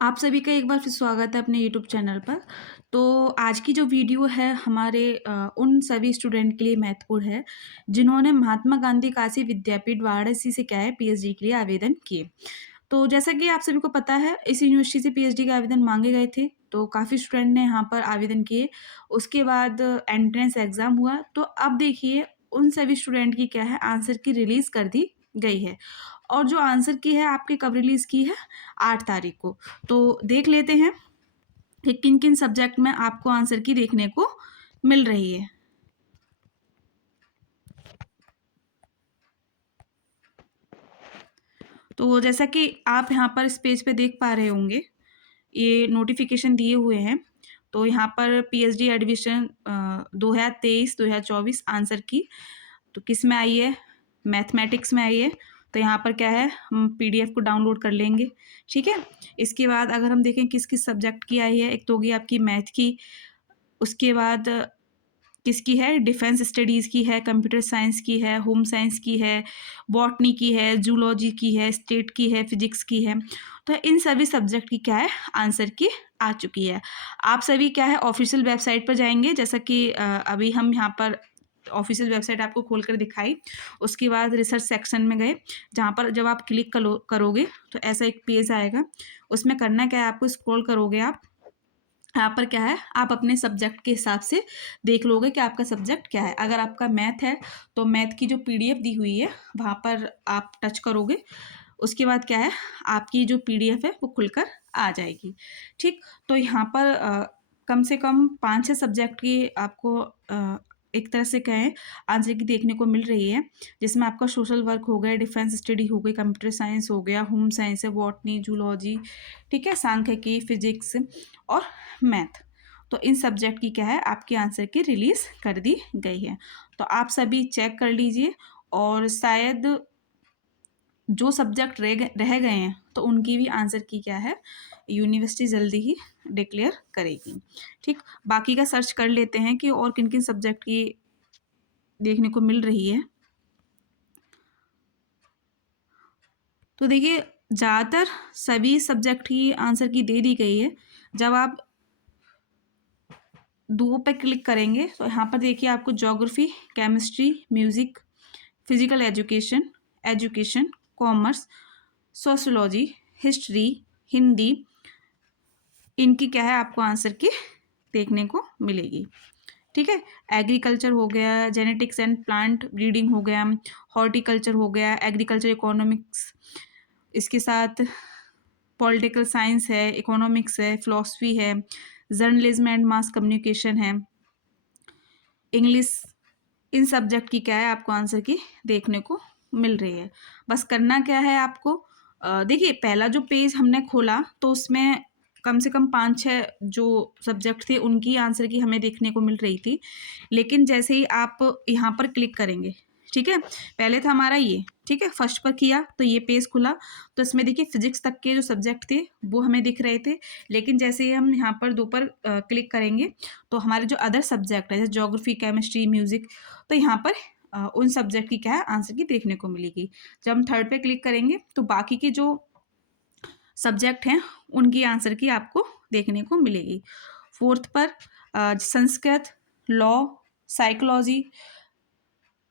आप सभी का एक बार फिर स्वागत है अपने यूट्यूब चैनल पर। तो आज की जो वीडियो है हमारे उन सभी स्टूडेंट के लिए महत्वपूर्ण है, जिन्होंने महात्मा गांधी काशी विद्यापीठ वाराणसी से क्या है पीएचडी के लिए आवेदन किए। तो जैसा कि आप सभी को पता है, इस यूनिवर्सिटी से पीएचडी के आवेदन मांगे गए थे, तो काफ़ी स्टूडेंट ने यहाँ पर आवेदन किए। उसके बाद एंट्रेंस एग्ज़ाम हुआ, तो अब देखिए उन सभी स्टूडेंट की क्या है आंसर की रिलीज़ कर दी गई है। और जो आंसर की है आपकी कब रिलीज़ की है? 8 तारीख को। तो देख लेते हैं कि किन-किन सब्जेक्ट में आपको आंसर की देखने को मिल रही है। तो जैसा कि आप यहाँ पर इस पेज पे देख पा रहे होंगे, ये नोटिफ़िकेशन दिए हुए हैं। तो यहाँ पर पीएचडी एडमिशन 2023-2024 आंसर की तो किस में आई है? मैथमेटिक्स में आई है। तो यहाँ पर क्या है, हम पीडीएफ को डाउनलोड कर लेंगे, ठीक है? इसके बाद अगर हम देखें किस-किस सब्जेक्ट की आई है, एक तो होगी आपकी मैथ की, उसके बाद किसकी है, डिफेंस स्टडीज़ की है, कंप्यूटर साइंस की है, होम साइंस की है, बॉटनी की है, जूलॉजी की है, स्टेट की है, फिजिक्स की है। तो इन सभी सब्जेक्ट की क्या है आंसर की आ चुकी है। आप सभी क्या है ऑफिशियल वेबसाइट पर जाएंगे, जैसा कि अभी हम यहाँ पर ऑफिशियल वेबसाइट आपको खोल कर दिखाई। उसके बाद रिसर्च सेक्शन में गए, जहाँ पर जब आप क्लिक करोगे तो ऐसा एक पेज आएगा। उसमें करना क्या है, आपको स्क्रॉल करोगे आप, यहाँ पर क्या है आप अपने सब्जेक्ट के हिसाब से देख लोगे कि आपका सब्जेक्ट क्या है। अगर आपका मैथ है तो मैथ की जो पीडीएफ दी हुई है वहाँ पर आप टच करोगे। उसके बाद क्या है आपकी जो पीडीएफ है वो खुलकर आ जाएगी। ठीक, तो यहाँ पर कम से कम 5-6 सब्जेक्ट की आपको एक तरह से कहें आंसर की देखने को मिल रही है, जिसमें आपका सोशल वर्क हो गया, डिफेंस स्टडी हो गई, कंप्यूटर साइंस हो गया, होम साइंस है, बॉटनी, जूलॉजी, ठीक है, सांख्यिकी, फिजिक्स और मैथ। तो इन सब्जेक्ट की क्या है आपकी आंसर की रिलीज़ कर दी गई है। तो आप सभी चेक कर लीजिए, और शायद जो सब्जेक्ट रह गए हैं तो उनकी भी आंसर की क्या है यूनिवर्सिटी जल्दी ही डिक्लेयर करेगी। ठीक, बाकी का सर्च कर लेते हैं कि और किन किन सब्जेक्ट की देखने को मिल रही है। तो देखिए ज़्यादातर सभी सब्जेक्ट की आंसर की दे दी गई है। जब आप दो पे क्लिक करेंगे तो यहाँ पर देखिए आपको geography, chemistry, music, physical education, education, commerce, sociology, history, Hindi, इनकी क्या है आपको आंसर की देखने को मिलेगी। ठीक है, एग्रीकल्चर हो गया, जेनेटिक्स एंड प्लांट ब्रीडिंग हो गया, हॉर्टिकल्चर हो गया, एग्रीकल्चर इकोनॉमिक्स, इसके साथ पॉलिटिकल साइंस है, इकोनॉमिक्स है, फिलॉसफी है, जर्नलिज्म एंड मास कम्युनिकेशन है, इंग्लिश, इन सब्जेक्ट की क्या है आपको आंसर की देखने को मिल रही है। बस करना क्या है आपको, देखिए पहला जो पेज हमने खोला तो उसमें कम से कम 5-6 जो सब्जेक्ट थे उनकी आंसर की हमें देखने को मिल रही थी। लेकिन जैसे ही आप यहाँ पर क्लिक करेंगे, ठीक है, पहले था हमारा ये, ठीक है, फर्स्ट पर किया तो ये पेज खुला, तो इसमें देखिए फिजिक्स तक के जो सब्जेक्ट थे वो हमें दिख रहे थे। लेकिन जैसे ही हम यहाँ पर दो पर क्लिक करेंगे तो हमारे जो अदर सब्जेक्ट है जैसे ज्योग्राफी, केमिस्ट्री, म्यूजिक, तो यहाँ पर उन सब्जेक्ट की क्या है आंसर की देखने को मिलेगी। जब हम थर्ड पे क्लिक करेंगे तो बाकी के जो सब्जेक्ट हैं उनकी आंसर की आपको देखने को मिलेगी। फोर्थ पर संस्कृत, लॉ, साइकोलॉजी,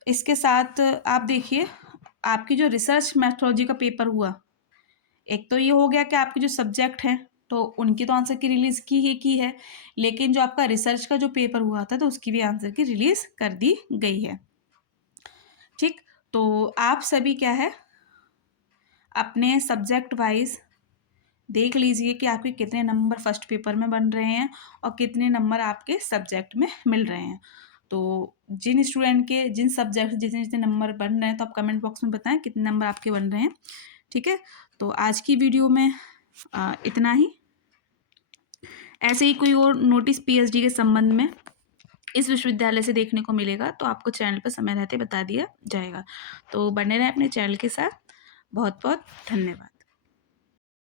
इसके साथ आप देखिए आपकी जो रिसर्च मेथोलॉजी का पेपर हुआ, एक तो ये हो गया कि आपके जो सब्जेक्ट हैं तो उनकी तो आंसर की रिलीज़ की है, लेकिन जो आपका रिसर्च का जो पेपर हुआ था तो उसकी भी आंसर की रिलीज़ कर दी गई है। ठीक, तो आप सभी क्या है अपने सब्जेक्ट वाइज देख लीजिए कि आपके कितने नंबर फर्स्ट पेपर में बन रहे हैं और कितने नंबर आपके सब्जेक्ट में मिल रहे हैं। तो जिन स्टूडेंट के जिन सब्जेक्ट जितने जितने नंबर बन रहे हैं तो आप कमेंट बॉक्स में बताएं कितने नंबर आपके बन रहे हैं। ठीक है, तो आज की वीडियो में इतना ही। ऐसे ही कोई और नोटिस पीएचडी के संबंध में इस विश्वविद्यालय से देखने को मिलेगा तो आपको चैनल पर समय रहते बता दिया जाएगा। तो बने रहें अपने चैनल के साथ। बहुत बहुत धन्यवाद।